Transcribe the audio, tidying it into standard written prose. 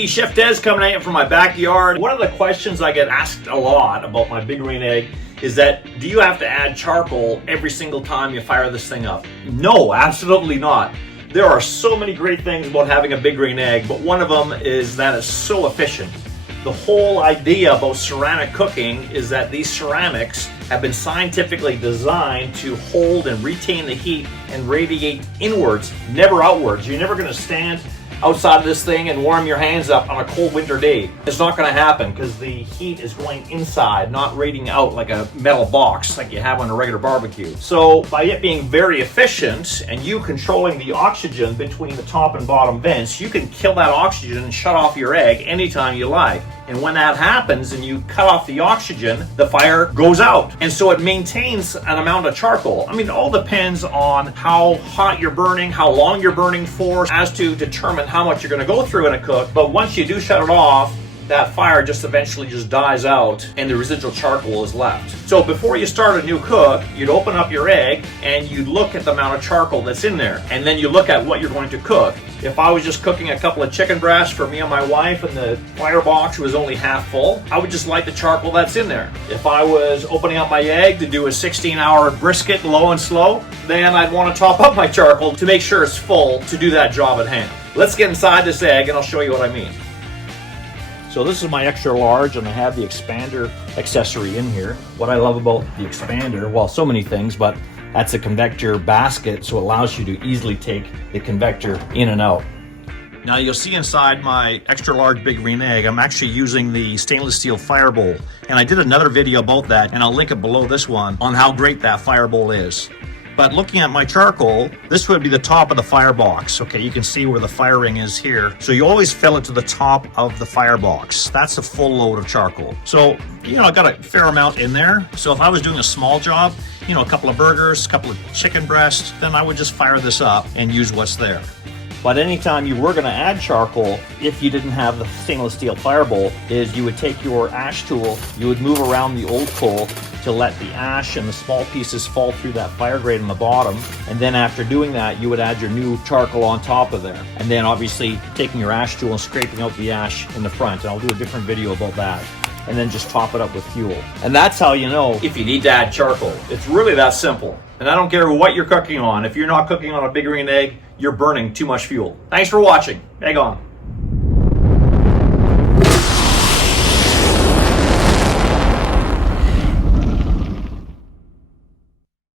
Hey, Chef Des coming at you from my backyard. One of the questions I get asked a lot about my big green egg is that, do you have to add charcoal every single time you fire this thing up? No, absolutely not. There are so many great things about having a big green egg, but one of them is that it's so efficient. The whole idea about ceramic cooking is that these ceramics have been scientifically designed to hold and retain the heat and radiate inwards, never outwards. You're never going to stand outside of this thing and warm your hands up on a cold winter day. It's not going to happen because the heat is going inside, not radiating out like a metal box like you have on a regular barbecue. So by it being very efficient and you controlling the oxygen between the top and bottom vents, you can kill that oxygen and shut off your egg anytime you like. And when that happens and you cut off the oxygen, the fire goes out. And so it maintains an amount of charcoal. I mean, it all depends on how hot you're burning, how long you're burning for, as to determine how much you're going to go through in a cook. But once you do shut it off, that fire just eventually just dies out and the residual charcoal is left. So before you start a new cook, you'd open up your egg and you'd look at the amount of charcoal that's in there. And then you look at what you're going to cook. If I was just cooking a couple of chicken breasts for me and my wife and the firebox was only half full, I would just light the charcoal that's in there. If I was opening up my egg to do a 16-hour brisket low and slow, then I'd want to top up my charcoal to make sure it's full to do that job at hand. Let's get inside this egg and I'll show you what I mean. So this is my extra large and I have the expander accessory in here. What I love about the expander, well, so many things, but that's a convector basket, so it allows you to easily take the convector in and out. Now you'll see inside my extra large big green egg, I'm actually using the stainless steel fire bowl. And I did another video about that, and I'll link it below this one on how great that fire bowl is. But looking at my charcoal, this would be the top of the firebox. Okay, you can see where the fire ring is here. So you always fill it to the top of the firebox. That's a full load of charcoal. So, I got a fair amount in there. So if I was doing a small job, a couple of burgers, a couple of chicken breasts, then I would just fire this up and use what's there. But anytime you were going to add charcoal, if you didn't have the stainless steel fire bowl, is you would take your ash tool, you would move around the old coal to let the ash and the small pieces fall through that fire grate on the bottom. And then after doing that, you would add your new charcoal on top of there. And then obviously taking your ash tool and scraping out the ash in the front. And I'll do a different video about that. And then just top it up with fuel. And that's how you know if you need to add charcoal. It's really that simple. And I don't care what you're cooking on. If you're not cooking on a big green egg, you're burning too much fuel. Thanks for watching. Egg on.